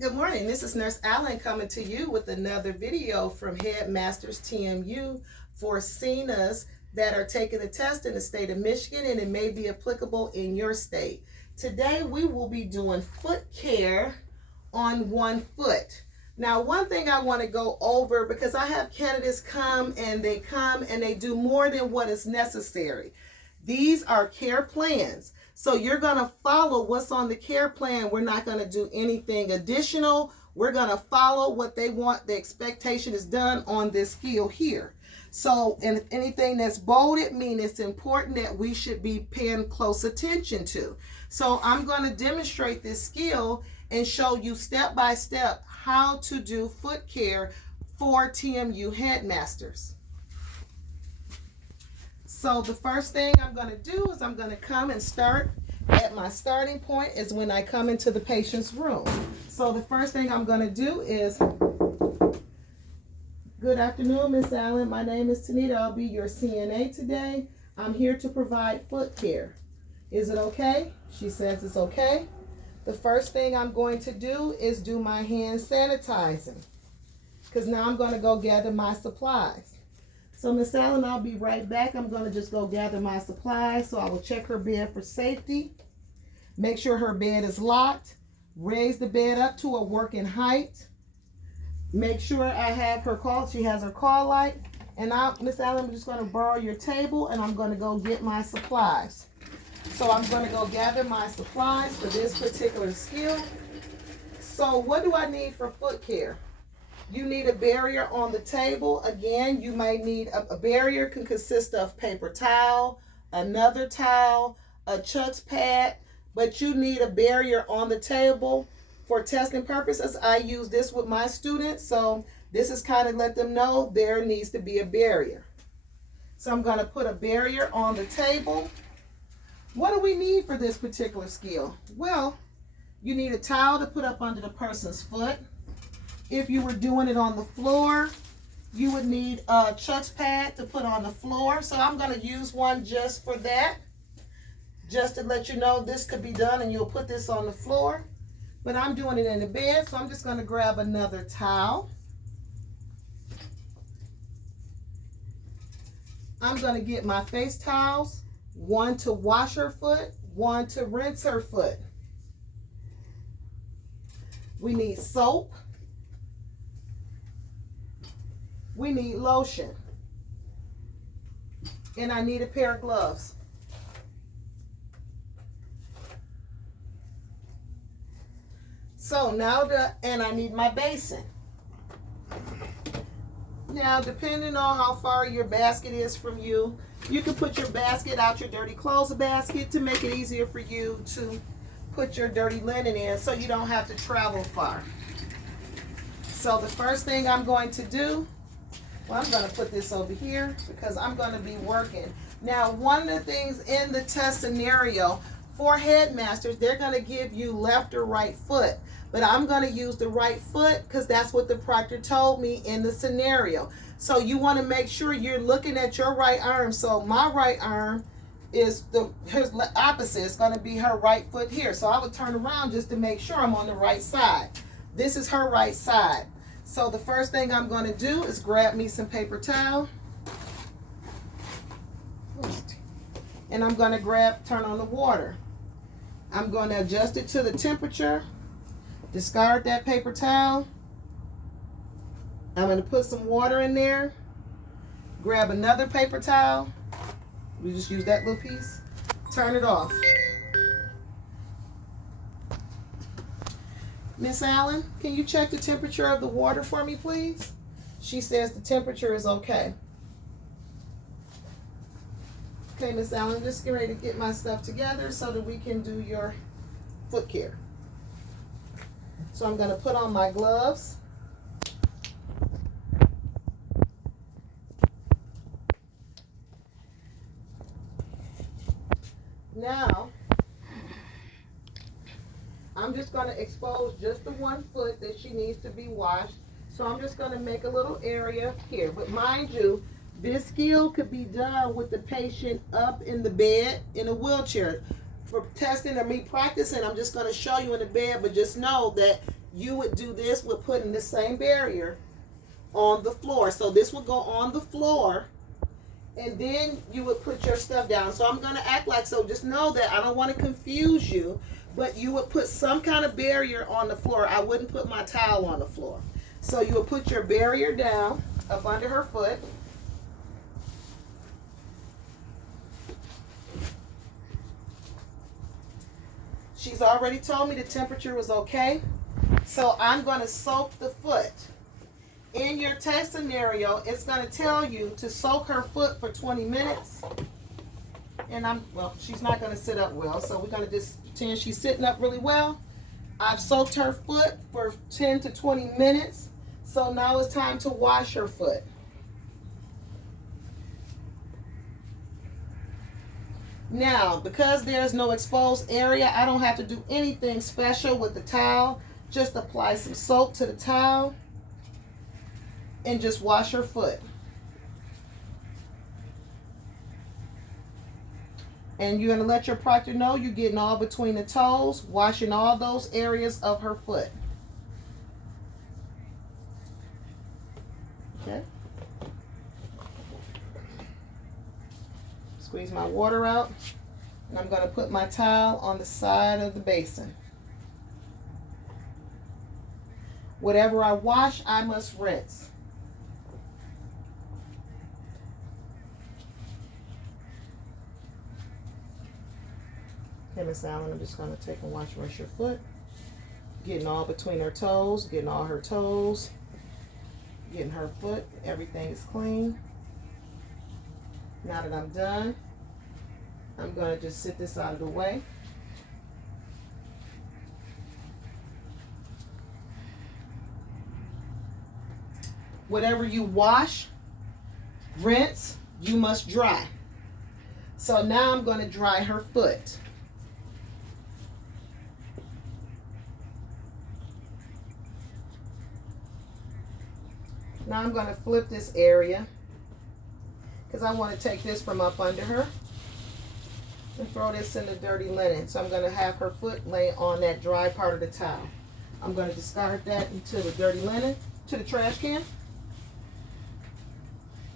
Good morning. This is Nurse Allen coming to you with another video from Headmasters TMU for CNAs that are taking the test in the state of Michigan, and it may be applicable in your state. Today we will be doing foot care on one foot. Now, one thing I want to go over, because I have candidates come and they do more than what is necessary. These are care plans. So you're going to follow what's on the care plan. We're not going to do anything additional. We're going to follow what they want. The expectation is done on this skill here. So, and anything that's bolded means it's important that we should be paying close attention to. So I'm going to demonstrate this skill and show you step by step how to do foot care for TMU headmasters. So the first thing I'm going to do is I'm going to come and start at my starting point is when I come into the patient's room. So the first thing I'm going to do is, good afternoon, Miss Allen. My name is Tanita. I'll be your CNA today. I'm here to provide foot care. Is it okay? She says it's okay. The first thing I'm going to do is do my hand sanitizing, because now I'm going to go gather my supplies. So Miss Allen, I'll be right back. I'm going to just go gather my supplies. So I will check her bed for safety. Make sure her bed is locked. Raise the bed up to a working height. Make sure I have her call. She has her call light. And Miss Allen, I'm just going to borrow your table and I'm going to go get my supplies. So I'm going to go gather my supplies for this particular skill. So what do I need for foot care? You need a barrier on the table. Again, you might need a barrier. Can consist of paper towel, another towel, a Chuck's pad, but you need a barrier on the table. For testing purposes, I use this with my students, so this is kind of let them know there needs to be a barrier. So I'm going to put a barrier on the table. What do we need for this particular skill? Well, you need a towel to put up under the person's foot. If you were doing it on the floor, you would need a Chuck's pad to put on the floor. So I'm going to use one just for that, just to let you know this could be done, and you'll put this on the floor. But I'm doing it in the bed, so I'm just going to grab another towel. I'm going to get my face towels, one to wash her foot, one to rinse her foot. We need soap. We need lotion. And I need a pair of gloves. So now and I need my basin. Now, depending on how far your basket is from you, you can put your basket out, your dirty clothes basket, to make it easier for you to put your dirty linen in so you don't have to travel far. So the first thing I'm going to do, well, I'm going to put this over here because I'm going to be working. Now, one of the things in the test scenario for headmasters, they're going to give you left or right foot. But I'm going to use the right foot because that's what the proctor told me in the scenario. So you want to make sure you're looking at your right arm. So my right arm is her opposite. It's going to be her right foot here. So I would turn around just to make sure I'm on the right side. This is her right side. So the first thing I'm going to do is grab me some paper towel. And I'm going to turn on the water. I'm going to adjust it to the temperature. Discard that paper towel. I'm going to put some water in there. Grab another paper towel. We just use that little piece. Turn it off. Miss Allen, can you check the temperature of the water for me, please? She says the temperature is okay. Okay, Miss Allen, just get ready to get my stuff together so that we can do your foot care. So I'm going to put on my gloves. Now, I'm just going to expose just the one foot that she needs to be washed. So I'm just going to make a little area here. But mind you, this skill could be done with the patient up in the bed in a wheelchair. For testing or me practicing, I'm just going to show you in the bed, but just know that you would do this with putting the same barrier on the floor. So this would go on the floor, and then you would put your stuff down. So I'm going to act like so. Just know that I don't want to confuse you, but you would put some kind of barrier on the floor. I wouldn't put my towel on the floor. So you would put your barrier down up under her foot. She's already told me the temperature was okay. So I'm going to soak the foot. In your test scenario, it's going to tell you to soak her foot for 20 minutes. And well, she's not going to sit up well, so we're going to just pretend she's sitting up really well. I've soaked her foot for 10 to 20 minutes. So now it's time to wash her foot. Now, because there's no exposed area, I don't have to do anything special with the towel. Just apply some soap to the towel and just wash her foot. And you're going to let your proctor know you're getting all between the toes, washing all those areas of her foot. Okay. Squeeze my water out, and I'm going to put my towel on the side of the basin. Whatever I wash, I must rinse. Okay, Miss Allen, I'm just going to take and rinse your foot. Getting all between her toes, getting all her toes, getting her foot. Everything is clean. Now that I'm done, I'm going to just sit this out of the way. Whatever you wash, rinse, you must dry. So now I'm going to dry her foot. Now I'm going to flip this area because I want to take this from up under her and throw this in the dirty linen. So I'm going to have her foot lay on that dry part of the towel. I'm going to discard that into the dirty linen, to the trash can.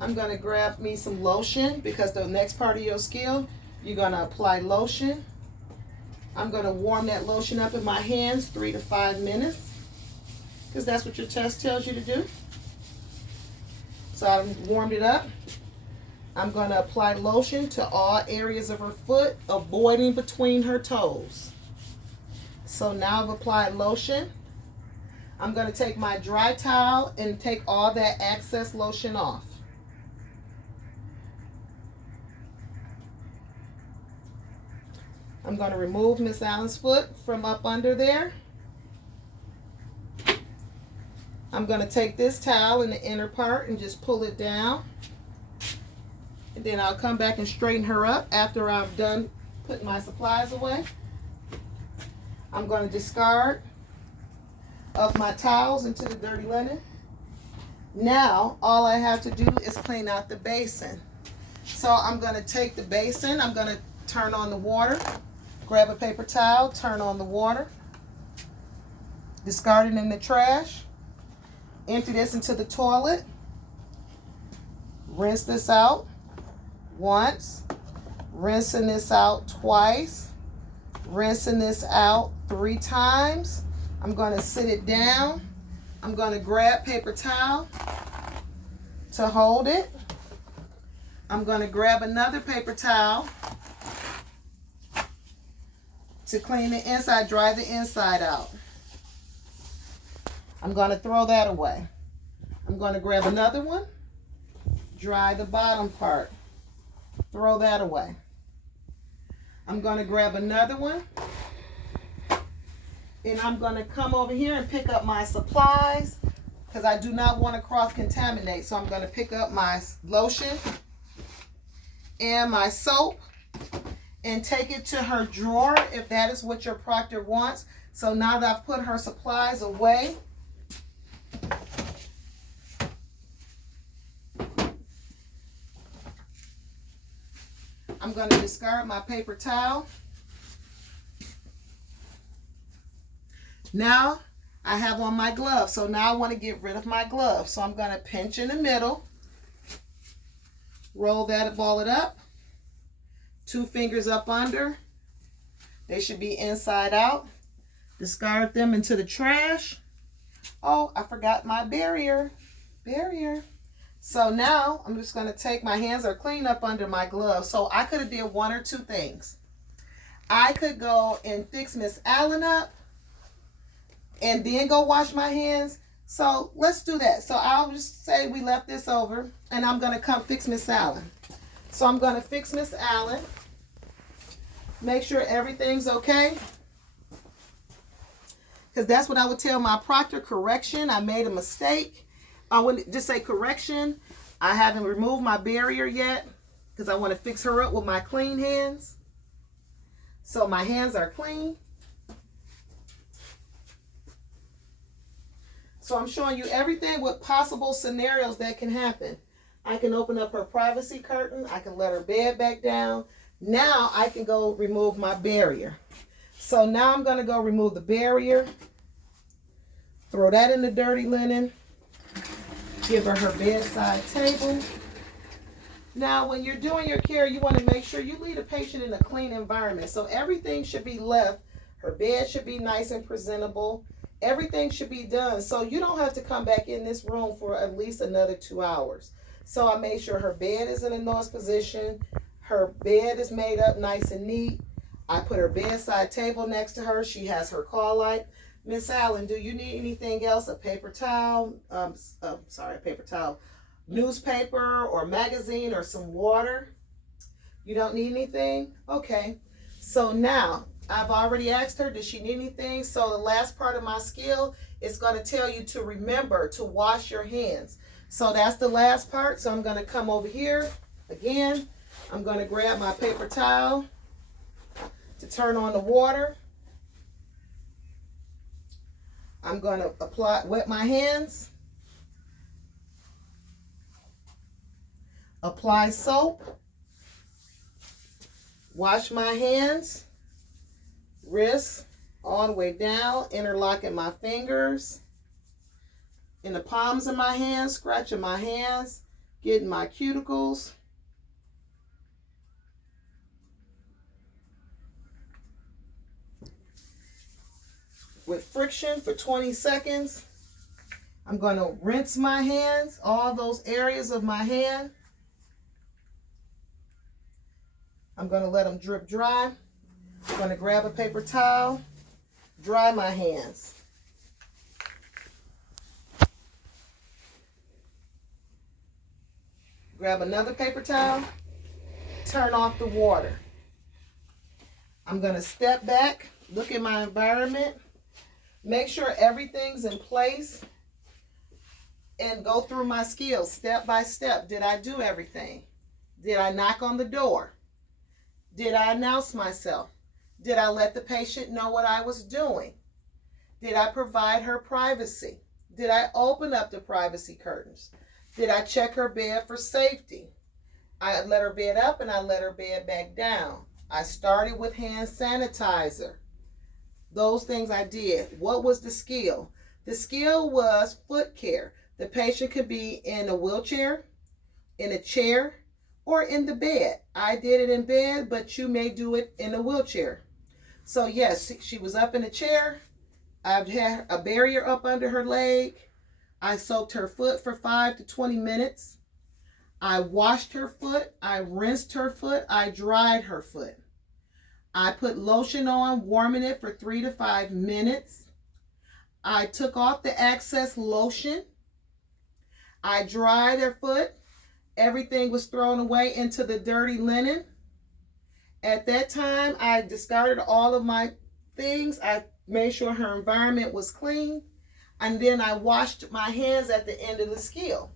I'm going to grab me some lotion because the next part of your skill, you're going to apply lotion. I'm going to warm that lotion up in my hands 3 to 5 minutes because that's what your test tells you to do. So I've warmed it up. I'm going to apply lotion to all areas of her foot, avoiding between her toes. So now I've applied lotion. I'm going to take my dry towel and take all that excess lotion off. I'm going to remove Miss Allen's foot from up under there. I'm going to take this towel in the inner part and just pull it down. And then I'll come back and straighten her up after I've done putting my supplies away. I'm going to discard of my towels into the dirty linen. Now, all I have to do is clean out the basin. So I'm going to take the basin, I'm going to turn on the water, grab a paper towel, turn on the water, discard it in the trash, empty this into the toilet, rinse this out once, rinsing this out twice, rinsing this out 3 times. I'm going to sit it down. I'm going to grab paper towel to hold it. I'm going to grab another paper towel to clean the inside, dry the inside out. I'm going to throw that away. I'm going to grab another one, dry the bottom part, throw that away. I'm going to grab another one, and I'm going to come over here and pick up my supplies because I do not want to cross-contaminate. So I'm going to pick up my lotion and my soap and take it to her drawer if that is what your proctor wants. So now that I've put her supplies away, I'm going to discard my paper towel. Now I have on my glove. So now I want to get rid of my glove. So I'm going to pinch in the middle. Roll that, ball it up. 2 fingers up under. They should be inside out. Discard them into the trash. Oh, I forgot my barrier. So now I'm just going to take, my hands are clean up under my glove. So I could have did 1 or 2 things. I could go and fix Miss Allen up and then go wash my hands. So let's do that. So I'll just say we left this over and I'm going to come fix Miss Allen. So I'm going to fix Miss Allen. Make sure everything's okay. Because that's what I would tell my proctor. Correction, I made a mistake. I would just say correction. I haven't removed my barrier yet because I want to fix her up with my clean hands. So my hands are clean. So I'm showing you everything with possible scenarios that can happen. I can open up her privacy curtain. I can let her bed back down. Now I can go remove my barrier. So now I'm going to go remove the barrier. Throw that in the dirty linen. Give her her bedside table. Now when you're doing your care, you want to make sure you leave the patient in a clean environment. So everything should be left. Her bed should be nice and presentable. Everything should be done. So you don't have to come back in this room for at least another 2 hours. So I made sure her bed is in a nice position. Her bed is made up nice and neat. I put her bedside table next to her. She has her call light. Miss Allen, do you need anything else? A paper towel? A paper towel. Newspaper or magazine or some water? You don't need anything? Okay. So now, I've already asked her, does she need anything? So the last part of my skill is going to tell you to remember to wash your hands. So that's the last part. So I'm going to come over here again. I'm going to grab my paper towel to turn on the water. I'm going to wet my hands. Apply soap. Wash my hands. Wrists all the way down, interlocking my fingers in the palms of my hands, scratching my hands, getting my cuticles. With friction for 20 seconds. I'm going to rinse my hands, all those areas of my hand. I'm going to let them drip dry. I'm going to grab a paper towel, dry my hands. Grab another paper towel, turn off the water. I'm going to step back, look at my environment, make sure everything's in place, and go through my skills step by step. Did I do everything? Did I knock on the door? Did I announce myself? Did I let the patient know what I was doing? Did I provide her privacy? Did I open up the privacy curtains? Did I check her bed for safety? I let her bed up and I let her bed back down. I started with hand sanitizer. Those things I did. What was the skill? The skill was foot care. The patient could be in a wheelchair, in a chair, or in the bed. I did it in bed, but you may do it in a wheelchair. So yes, she was up in a chair. I've had a barrier up under her leg. I soaked her foot for 5 to 20 minutes. I washed her foot. I rinsed her foot. I dried her foot. I put lotion on, warming it for 3 to 5 minutes. I took off the excess lotion. I dried her foot. Everything was thrown away into the dirty linen. At that time, I discarded all of my things. I made sure her environment was clean. And then I washed my hands at the end of the skill.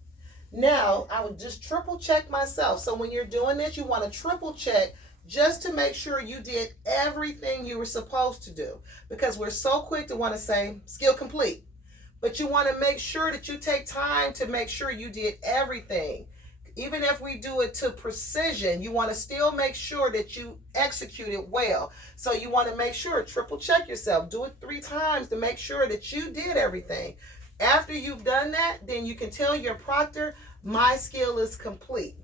Now, I would just triple check myself. So when you're doing this, you want to triple check just to make sure you did everything you were supposed to do. Because we're so quick to want to say, skill complete. But you want to make sure that you take time to make sure you did everything. Even if we do it to precision, you want to still make sure that you execute it well. So you want to make sure, triple check yourself. Do it 3 times to make sure that you did everything. After you've done that, then you can tell your proctor, my skill is complete.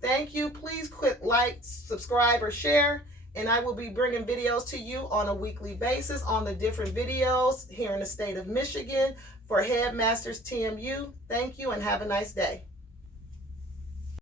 Thank you. Please click like, subscribe, or share. And I will be bringing videos to you on a weekly basis on the different videos here in the state of Michigan for Headmasters TMU. Thank you and have a nice day.